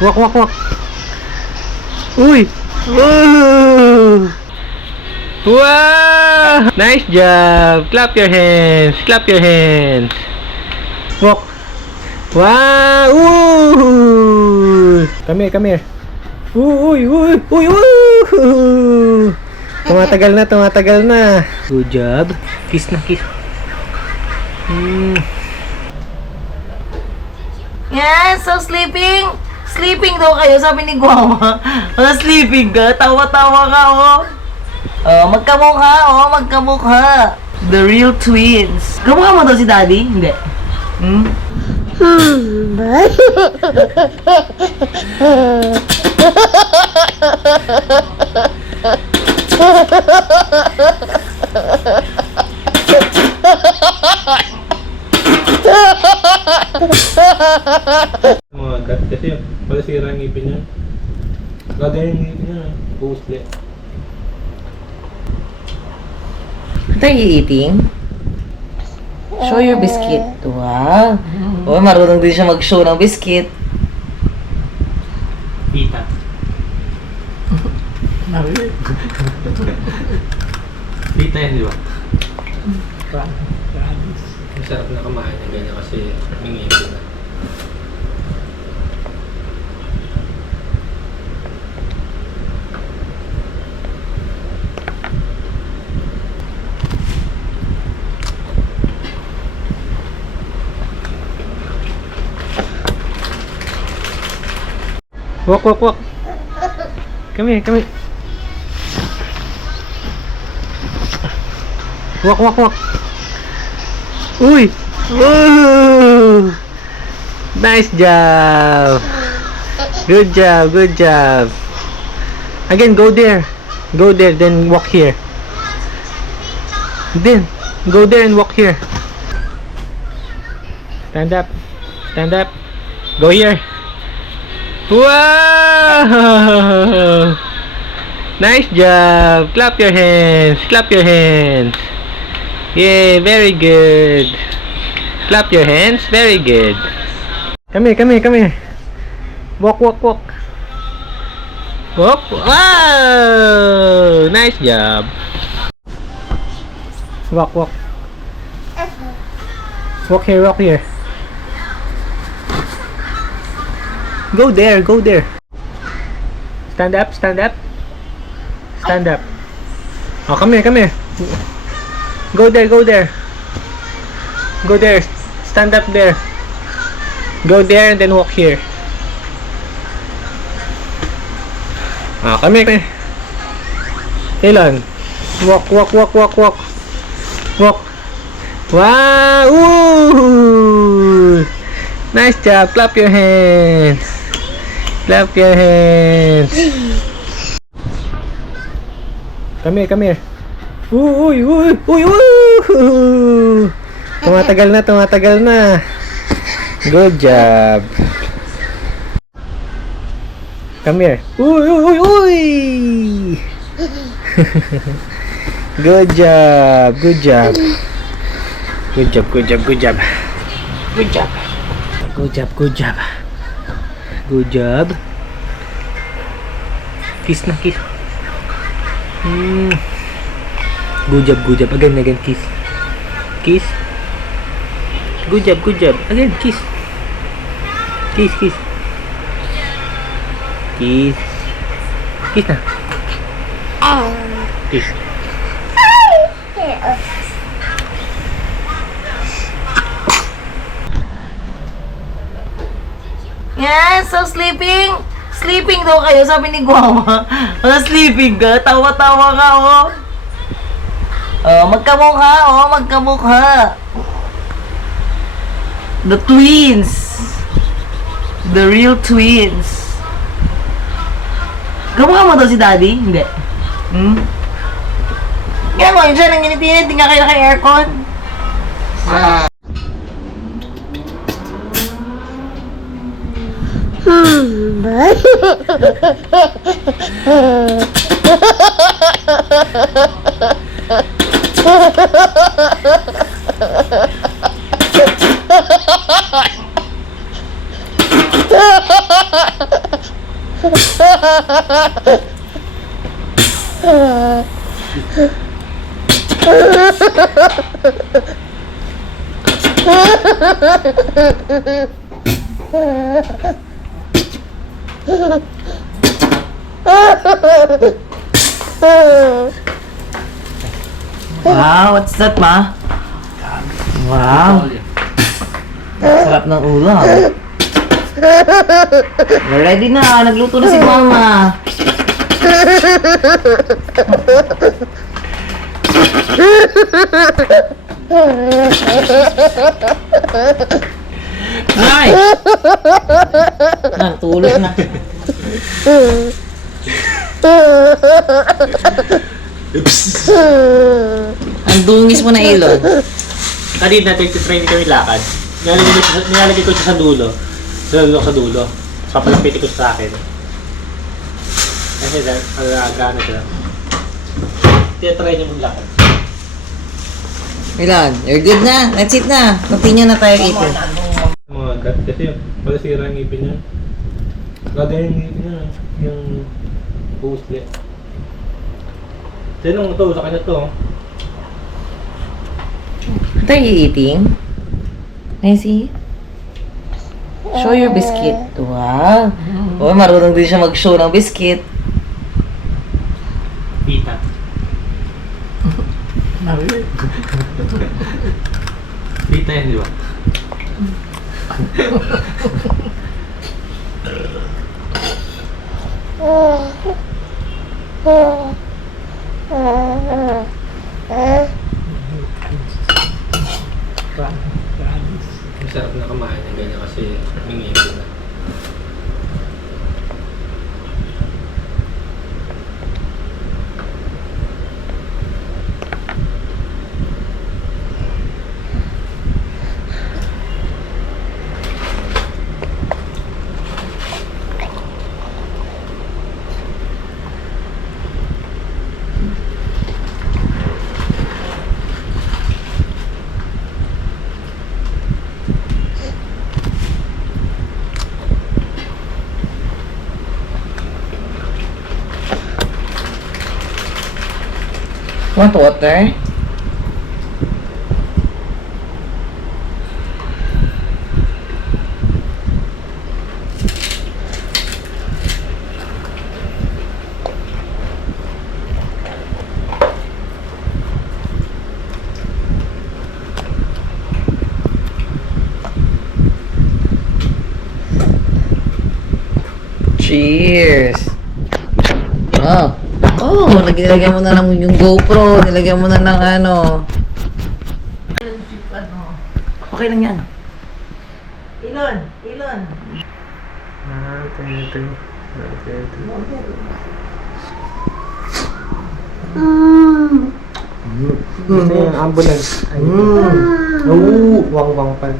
Walk, walk, walk. Uy! Woo! Wow! Nice job! Clap your hands! Clap your hands! Walk! Wow! Woo! Come here, come here. Uy! Uy! Uy! Woo! Tumatagal na, tumatagal na. Good job. Kiss na, kiss. Yan, so sleeping. Sleeping daw kayo, sabi ni Guama. Sleeping ka, tawa-tawa ka, oh. Magkamukha. The real twins. Kamukha mo daw si Daddy? Hindi. Mga gat kasi pala sira ang ngipin niya. Lagay yung ngipin niya. Pusle. What are you eating? Show your biscuit. Wow. Oh, marunong din siya mag-show ng biscuit. Pita. Pita yan, di ba? Ang sarap na kumain ng ganyan kasi may ngipin na. Walk, walk, walk. Come here, come here. Walk, walk, walk. Uy! Woo! Nice job! Good job, good job. Again, go there. Go there, then walk here. Then, go there and walk here. Stand up. Stand up. Go here. Wow! Nice job! Clap your hands! Clap your hands! Yay! Very good! Clap your hands! Very good! Come here! Come here! Come here! Walk! Walk! Walk! Walk! Wow! Nice job! Walk! Walk! Walk here! Walk here! Go there, go there. Stand up, stand up. Stand up. Oh, come here, come here. Go there, go there. Go there. Stand up there. Go there and then walk here. Oh, come here, come here. Elon. Walk, walk, walk, walk, walk. Walk. Wow! Ooh! Nice job. Clap your hands. Clap your hands. Come here, come here. Uy, uy, uy, uy. Tumatagal na, tumatagal na. Good job. Come here. Uy, uy, uy. Good job, good job. Good job, good job, good job. Good job. Good job, good job. Good job. Kiss na, kiss. Good job, good job. Again, again, kiss. Kiss. Good job, good job. Again, kiss. Kiss, kiss. Kiss. Kiss na. Kiss. Yan, so sleeping. Sleeping daw kayo, sabi ni Guama. Sleeping ka, tawa-tawa ka, oh. Magkamukha. The twins. The real twins. Kamukha mo daw si Daddy? Hindi. Kaya mo, yun siya nang init-init, hindi nga kayo naka-aircon. Wow, what's that, ma? Wow. Sarap ng ulam. Ready na, nagluto na si mama. Ay! Natulog na. Ang dungis mo na ilon. Kanina, nagtitrain kami lakad. Nilalagay ko siya sa dulo. Sa dulo. Papalapitin ko sa akin. Kasi gano'n siya. Titry niyo maglakad. Milan, you're good na. That's it na. Continue na tayo ito. Mga gat kasi palasira ang ngipin niya. Gagayin yung ngipin niya. Yung pusli. Sinong to? Sa kanya to. What are you eating? Nancy? Show your biscuit. Wow. Oh, marunong din siya mag-show ng biscuit. Pita. Pita yan, di ba? Masarap na kumain ng ganyan kasi may ngipin na. Want water? Cheers! Wow! Oh, nilagyan mo na lang yung GoPro, nilagyan mo na ng ano. Okay lang yan. Ilon! Ilon! Gusto yung ambulance. Oo, wang-wang pa.